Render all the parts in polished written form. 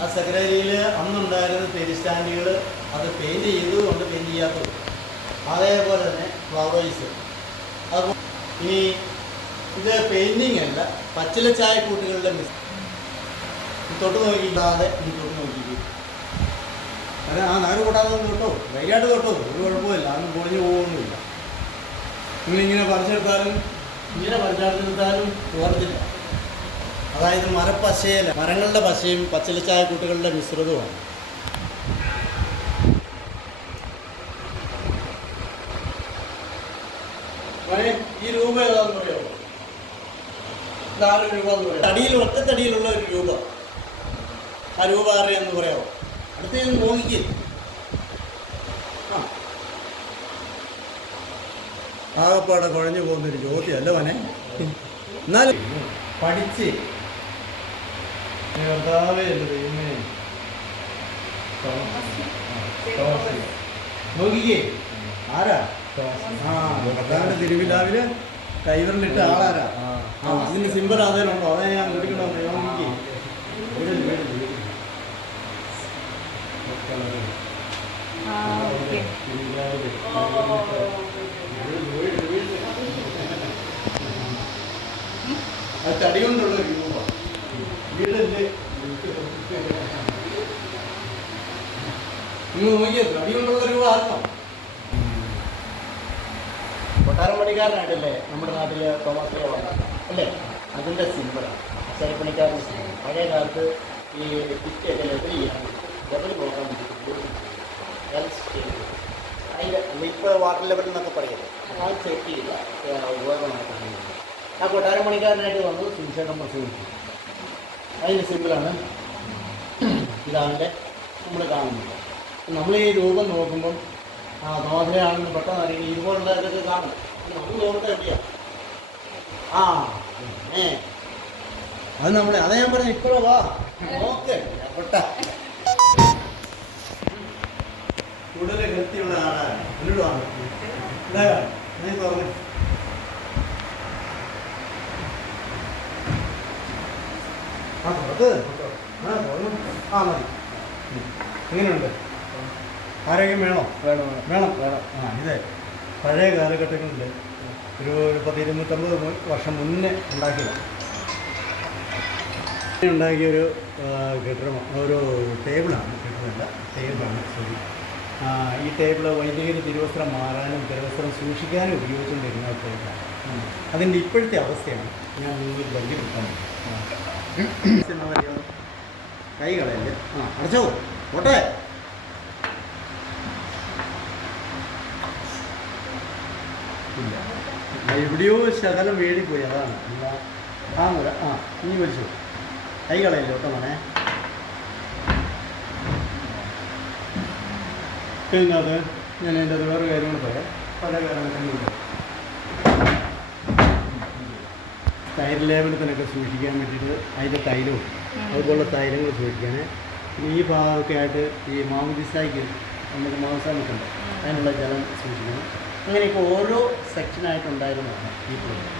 ആ സെക്രട്ടറിയിൽ അന്നുണ്ടായിരുന്ന പെരി സ്റ്റാൻഡുകൾ അത് പെയിൻറ്റ് ചെയ്തതുകൊണ്ട് പെയിൻറ്റ് ചെയ്യാത്തത്, അതേപോലെ തന്നെ ഫ്ലവേഴ്സ്. അത് ഇനി ഇത് പെയിൻറ്റിങ് അല്ല, പച്ചില ചായക്കൂട്ടുകളുടെ തൊട്ട് നോക്കിയില്ലാതെ ഇനി തൊട്ട് നോക്കിയിട്ട് ആ നഗരം കൂട്ടാതെ തൊട്ടോ, ധൈര്യമായിട്ട് തൊട്ടോ, ഒരു കുഴപ്പമില്ല, അതൊന്നും പൊളിഞ്ഞു പോകുന്നില്ല. നിങ്ങളിങ്ങനെ പറിച്ചെടുത്താലും തോർത്തില്ല. അതായത് മരപ്പശയില, മരങ്ങളുടെ പശയും പച്ചിലച്ചായക്കൂട്ടുകളുടെ മിശ്രിതമാണ്. ഈ രൂപ ഏതാണെന്ന് പറയാമോ? ഇതാറ് രൂപ എന്ന് പറയാം. തടിയിൽ ഒറ്റത്തടിയിലുള്ള ഒരു രൂപ, ആ രൂപ ആരെയെന്ന് പറയാമോ? അടുത്ത് ഞാൻ നോക്കിക്കേ. ആകപ്പാടെ കുഴഞ്ഞു പോകുന്നൊരു ചോദ്യമല്ല മോനെ. എന്നാലും പഠിച്ച് നോക്കിക്കേ ആരാ? അതാണ് തിരുവിലാവില് കൈവറിലിട്ട് ആളാരാ? ഇതിന് സിമ്പിൾ അതേലുണ്ടോ? അതേ ഞാൻ വിളിക്കണോ? നോക്കിക്കേ. അത് തടി കൊണ്ടുള്ള രൂപ വീടല്ലേ? നിങ്ങൾ നോക്കിയ തടി കൊണ്ടുള്ള രൂപ ആർക്കാം? കൊട്ടാരം പണിക്കാരനായിട്ടല്ലേ നമ്മുടെ നാട്ടില് തോമസ് അല്ലേ? അതിൻ്റെ സിമ്പിളാണ് ശരിപ്പണിക്കാരൻ്റെ സിമ്പിൾ. പഴയ കാലത്ത് ഈ പിറ്റൊക്കെ ലെവൽ ചെയ്യാൻ ലെവൽ പോകാൻ അതിൻ്റെ ഇപ്പോൾ വാട്ടർ ലെവൽ എന്നൊക്കെ പറയുന്നത് അത് ചെക്ക് ചെയ്ത ഉപകരണമായിട്ടാണ്. ആ കൊട്ടാരം പണിക്കാരനായിട്ട് വന്നു സുവിശേഷം പ്രസവിച്ചു. അതിന് സിമ്പിളാണ് ഇതാണിൻ്റെ നമ്മൾ കാണുന്നത്. നമ്മൾ ഈ രൂപം നോക്കുമ്പം ദോശയാണെന്ന് പെട്ടെന്ന് അറിയില്ല, ഇതുപോലുള്ള ഇതൊക്കെ കാണും. നമ്മൾ നോക്കുന്നത് എവിടെയാണ്? അത് നമ്മളെ അതാ ഞാൻ പറഞ്ഞു ഇപ്പോഴോ വാ നോക്ക് പൊട്ട കൂടുതൽ ഹെൽത്തിയുള്ള ആളാണ്. എന്നോട് വാങ്ങി ഇതാ നീ പറഞ്ഞു മതി. എങ്ങനെയുണ്ട്? ആരോഗ്യം വേണോ? വേണം. ഇതേ പഴയ കാലഘട്ടങ്ങളിൽ ഒരു 100-250 വർഷം മുന്നേ ഉണ്ടാക്കിയൊരു കെട്ടിടം, ഒരു ടേബിളാണ്. ടേബിളാണ് സോറി. ഈ ടേബിള് വൈദികർ തിരുവസ്ത്രം മാറാനും തിരുവസ്ത്രം സൂക്ഷിക്കാനും ഉപയോഗിച്ചുകൊണ്ടിരുന്ന ടേബിളാണ്. അതിൻ്റെ ഇപ്പോഴത്തെ അവസ്ഥയാണ് ഞാൻ നിങ്ങൾക്ക് പരിചയപ്പെടുത്താൻ. കൈകളല്ലേ? അടച്ചോ പോട്ടെ. ഇല്ല, എവിടെയോ ശകലം വേടിപ്പോയി, അതാണ്. ഇനി വലിച്ചു കൈകളല്ലേ കേട്ടോ മോനെ. കഴിഞ്ഞത് ഞാൻ അതിൻ്റെ അത് വേറെ കാര്യം കൂടെ പറയാം. പല കാരണങ്ങളുണ്ട്. തൈര് ലേപനത്തിനൊക്കെ സൂക്ഷിക്കാൻ വേണ്ടിയിട്ട് അതിൻ്റെ തൈലവും അതുപോലുള്ള തൈലങ്ങൾ സൂക്ഷിക്കാൻ. ഈ ഭാഗമൊക്കെ ആയിട്ട് ഈ മാവുദിസായിക്ക് നമുക്ക് മാംസാമൊക്കെയുണ്ട്, അതിനുള്ള ജലം സൂക്ഷിക്കണം. അങ്ങനെയൊക്കെ ഓരോ സെക്ഷനായിട്ടുണ്ടായിരുന്നതാണ് ഈ പ്രോഗ്രാം.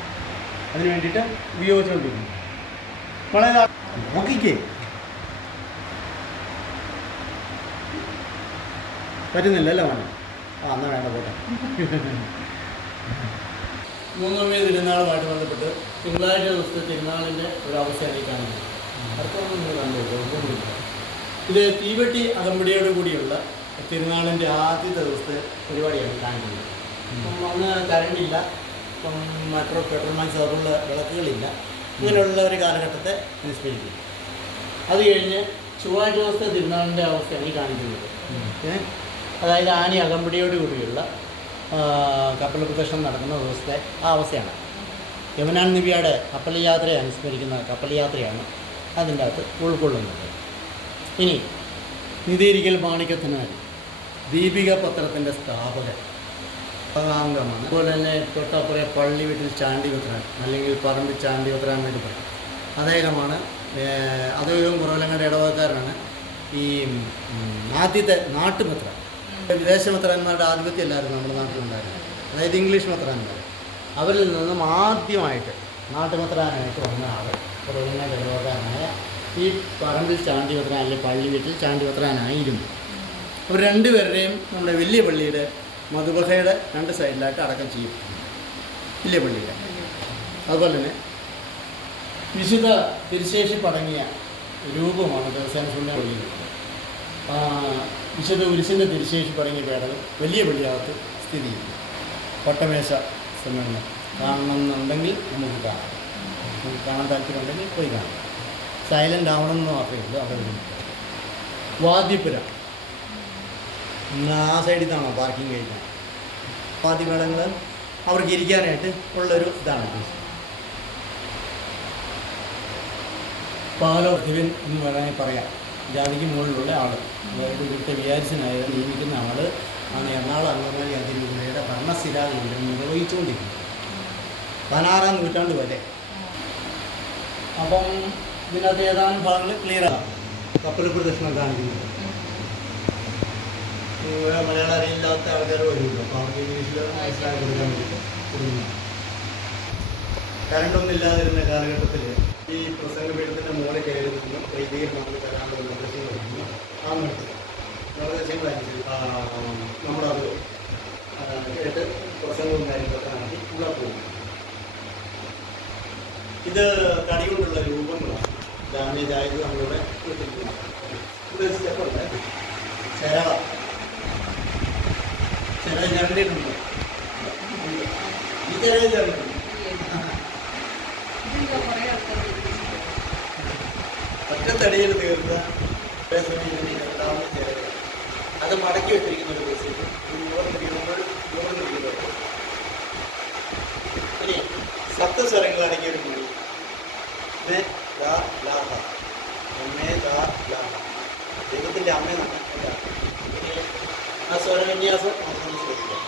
അതിന് വേണ്ടിയിട്ട് ഉപയോഗിച്ചുകൊണ്ടിരിക്കുന്നു. വളരെ നോക്കിക്കേ പറ്റുന്നില്ലല്ലോ മോനെ. എന്നാൽ വേണ്ട പോട്ടെ. മൂന്നാം തിരുനാളുമായിട്ട് ബന്ധപ്പെട്ട് തിങ്കളാഴ്ച ദിവസത്തെ തിരുനാളിൻ്റെ ഒരവസ്ഥയാണ് ഈ കാണുന്നത്. അടുത്തൊന്നും നിങ്ങൾ കണ്ടില്ല. ഇത് തീവെട്ടി അകമ്പടിയോട് കൂടിയുള്ള തിരുനാളിൻ്റെ ആദ്യത്തെ ദിവസത്തെ പരിപാടിയാണ് കാണിക്കുന്നത്. അന്ന് കറണ്ടില്ല, പെട്രോൾമാൻസ് അതുള്ള വിളക്കുകളില്ല. ഇങ്ങനെയുള്ള ഒരു കാലഘട്ടത്തെ അനുസ്മരിക്കും. അത് കഴിഞ്ഞ് ചൊവ്വാഴ്ച ദിവസത്തെ തിരുനാളിൻ്റെ അവസ്ഥയാണ് ഈ കാണിക്കുന്നത്. അതായത് ആനി അകമ്പടിയോട് കൂടിയുള്ള കപ്പൽ പ്രദക്ഷിണം നടക്കുന്ന ദിവസത്തെ ആ അവസ്ഥയാണ്. യമുനാൻ നബിയുടെ കപ്പൽ യാത്രയെ അനുസ്മരിക്കുന്ന കപ്പൽ യാത്രയാണ് അതിൻ്റെ അകത്ത് ഉൾക്കൊള്ളുന്നത്. ഇനി നിതീരിക്കൽ മാണിക്യത്തിനാൽ ദീപിക പത്രത്തിൻ്റെ സ്ഥാപകൻ അംഗമാണ്. അതുപോലെ തന്നെ തൊട്ടപ്പുറേ പള്ളി വീട്ടിൽ ചാണ്ടി വെത്രാൻ അല്ലെങ്കിൽ പറമ്പിൽ ചാണ്ടി വെത്രാൻ വേണ്ടി പറയും. അദ്ദേഹമാണ്. അദ്ദേഹവും കുറവലങ്ങയുടെ ഇടവകക്കാരനാണ്. ഈ ആദ്യത്തെ നാട്ടുമെത്രാൻ, വിദേശ മെത്രാന്മാരുടെ ആധിപത്യമല്ലായിരുന്നു നമ്മുടെ നാട്ടിലുണ്ടായിരുന്നത്. അതായത് ഇംഗ്ലീഷ് മെത്രാന്മാർ. അവരിൽ നിന്നും ആദ്യമായിട്ട് നാട്ടുമെത്രാനായിട്ട് വന്ന ആൾ കുറവലങ്ങയുടെ ഇടവകക്കാരനായ ഈ പറമ്പിൽ ചാണ്ടി പത്രാൻ അല്ലെങ്കിൽ പള്ളി വീട്ടിൽ ചാണ്ടി പത്രാനായിരുന്നു. അവർ രണ്ടുപേരുടെയും നമ്മുടെ വലിയ പള്ളിയുടെ മധുബഹയുടെ രണ്ട് സൈഡിലായിട്ട് അടക്കം ചെയ്യും. വലിയ പള്ളിയുടെ അതുപോലെ തന്നെ വിശുദ്ധ തിരുശേഷിപ്പടങ്ങിയ രൂപമാണ് ദിവസേന പള്ളിയിൽ. വിശുദ്ധ കുരിശിൻ്റെ തിരുശേഷിപ്പടങ്ങിയ പേടകം വലിയ പള്ളിയകത്ത് സ്ഥിതി ചെയ്യുന്നു. കൊട്ടമേശ സമ്മേളനം കാണണമെന്നുണ്ടെങ്കിൽ നമുക്ക് കാണാം. നമുക്ക് കാണാൻ താല്പര്യമുണ്ടെങ്കിൽ പോയി കാണാം. സൈലൻ്റ് ആവണമെന്ന് മാത്രമേ ഉള്ളൂ. അവിടെ വരുന്നത് വാദ്യപുര ആ സൈഡിൽ നിന്നാണോ പാർക്കിംഗ് കഴിക്കാൻ. വാദ്യമേളങ്ങൾ അവർക്ക് ഇരിക്കാനായിട്ട് ഉള്ളൊരു ഇതാണ്. പാലോധിപൻ എന്ന് വേണമെങ്കിൽ പറയാം. ജാതിക്ക് മുകളിലുള്ള ആൾ, അതായത് ഇവിടുത്തെ വിചാരിച്ചനായ നിയമിക്കുന്ന ആൾ ആണ് എറണാകുളം അങ്കമാലി അതിരൂപതയുടെ ഭരണസ്ഥിരാകേന്ദ്രം നിർവഹിച്ചുകൊണ്ടിരിക്കുന്നത് 16-ാം നൂറ്റാണ്ട് വരെ. അപ്പം ഇതിനകത്ത് ഏതാനും ഭാഗങ്ങൾ ക്ലിയറാണ്. കപ്പൽ പ്രദക്ഷിണം കാണിക്കുന്നത് മലയാളം അറിയില്ലാത്ത ആൾക്കാർ വരുമല്ലോ, അപ്പോൾ അവർക്ക് ഇംഗ്ലീഷിൽ മനസ്സിലാക്കി കൊടുക്കാൻ വേണ്ടിയിട്ട് കൊടുക്കുന്നു. കറണ്ടൊന്നും ഇല്ലാതിരുന്ന കാലഘട്ടത്തിൽ ഈ പ്രസംഗപീഠത്തിൻ്റെ മുകളിൽ കയറി നിന്ന് വൈദികർ നമുക്ക് തരാനുള്ള നിർദ്ദേശങ്ങൾ കൊടുക്കുന്നു. ആ നിർദ്ദേശങ്ങളനുസരിച്ച് നമ്മളത് കേട്ട് പ്രസംഗവും കാര്യങ്ങളൊക്കെ നടത്തി ഉള്ള പോകും. ഇത് തടി കൊണ്ടുള്ള രൂപങ്ങളാണ്. ഡാമേജ് ആയത് നമ്മളിവിടെ കിട്ടിയിരിക്കുന്നത്. ഇവിടെ സ്റ്റെപ്പുണ്ട്. ചിരവ ചരണ്ടിട്ടുണ്ട്. ഈ ചിരവ ചേർന്നിട്ടുണ്ട്. ഒറ്റത്തടിയിൽ തീർത്ത അത് മടക്കി വെച്ചിരിക്കുന്ന ഒരു ബസ്. ഇനി സപ്തസ്വരങ്ങൾ അടങ്ങിയ ഒരു മൊഴി. ദൈവത്തിൻ്റെ അമ്മയെന്നാണ് ആ സ്വരവിന്യാസം നമുക്ക് ശ്രദ്ധിക്കാം.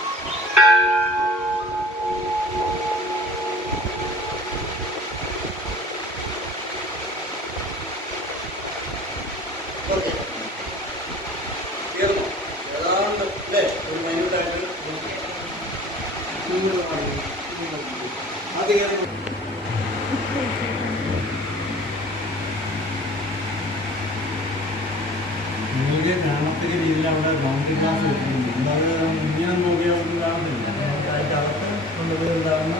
ഓക്കെ, തീർന്നു. ഏതാണ്ട് അല്ലേ ഒരു മൈന്യൂട്ടായിട്ട് ആദ്യം നിങ്ങൾക്ക് കാണത്തക്ക രീതിയിൽ അവിടെ ബൗണ്ടറി ഗ്ലാസ് വെക്കുന്നുണ്ട്. അത് ഇങ്ങനെ നോക്കിയാൽ ഒന്നും കാണുന്നില്ല. അകത്ത് ഉള്ളത് ഉണ്ടാകുന്ന